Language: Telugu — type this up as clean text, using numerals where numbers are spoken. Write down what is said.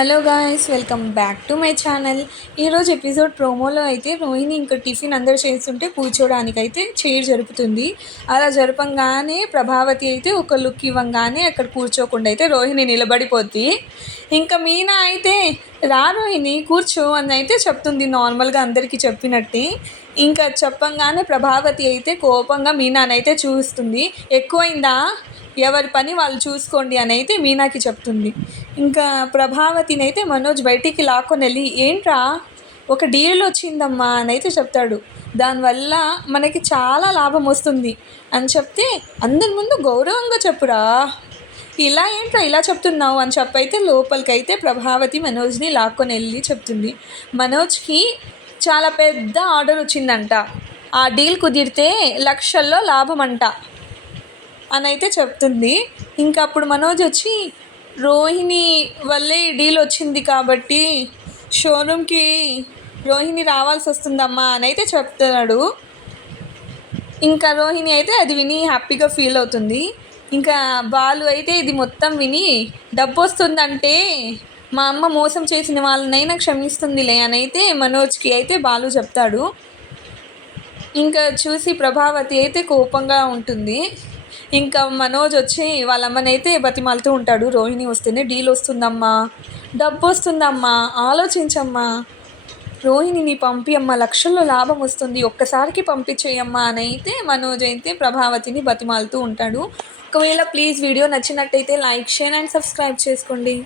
Hello guys, welcome back to my channel. ఈరోజు ఎపిసోడ్ ప్రోమోలో అయితే రోహిణి ఇంకా టిఫిన్ అందరు చేస్తుంటే కూర్చోడానికైతే చైర్ జరుపుతుంది. అలా జరపంగానే ప్రభావతి అయితే ఒక లుక్ ఇవ్వంగానే అక్కడ కూర్చోకుండా అయితే రోహిణి నిలబడిపోద్ది. ఇంకా మీనా అయితే రా రోహిణి కూర్చో అని అయితే చెప్తుంది, నార్మల్గా అందరికీ చెప్పినట్టే. ఇంకా చెప్పంగానే ప్రభావతి అయితే కోపంగా మీనానైతే చూస్తుంది. ఎక్కువైందా, ఎవరి పని వాళ్ళు చూసుకోండి అని అయితే మీనాకి చెప్తుంది. ఇంకా ప్రభావతిని అయితే మనోజ్ బయటికి లాక్కొని వెళ్ళి ఏంట్రా ఒక డీల్ వచ్చిందమ్మా అని అయితే చెప్తాడు. దానివల్ల మనకి చాలా లాభం వస్తుంది అని చెప్తే అందరి ముందు గౌరవంగా చెప్పురా, ఇలా ఏంట్రా ఇలా చెప్తున్నావు అని చెప్పైతే లోపలికైతే ప్రభావతి మనోజ్ని లాక్కొని వెళ్ళి చెప్తుంది. మనోజ్కి చాలా పెద్ద ఆర్డర్ వచ్చిందంట, ఆ డీల్ కుదిరితే లక్షల్లో లాభం అంట అని అయితే చెప్తుంది. ఇంకా అప్పుడు మనోజ్ వచ్చి రోహిణి వల్లే ఈ డీల్ వచ్చింది కాబట్టి షోరూమ్కి రోహిణి రావాల్సి వస్తుందమ్మా అని అయితే చెప్తున్నాడు. ఇంకా రోహిణి అయితే అది విని హ్యాపీగా ఫీల్ అవుతుంది. ఇంకా బాలు అయితే ఇది మొత్తం విని డబ్బు వస్తుందంటే మా అమ్మ మోసం చేసిన వాళ్ళనైనా క్షమిస్తుందిలే అని అయితే మనోజ్కి అయితే బాలు చెప్తాడు. ఇంకా చూసి ప్రభావతి అయితే కోపంగా ఉంటుంది. ఇంకా మనోజ్ వచ్చి వాళ్ళ అమ్మనైతే బతిమాలుతూ ఉంటాడు, రోహిణి వస్తేనే డీల్ వస్తుందమ్మా, డబ్బు వస్తుందమ్మా, ఆలోచించమ్మా, రోహిణిని పంపి అమ్మ, లక్షల్లో లాభం వస్తుంది, ఒక్కసారికి పంపించేయమ్మా అని అయితే మనోజ్ అయితే ప్రభావతిని బతిమాలుతూ ఉంటాడు. ఒకవేళ ప్లీజ్ వీడియో నచ్చినట్టయితే లైక్, షేర్ అండ్ సబ్స్క్రైబ్ చేసుకోండి.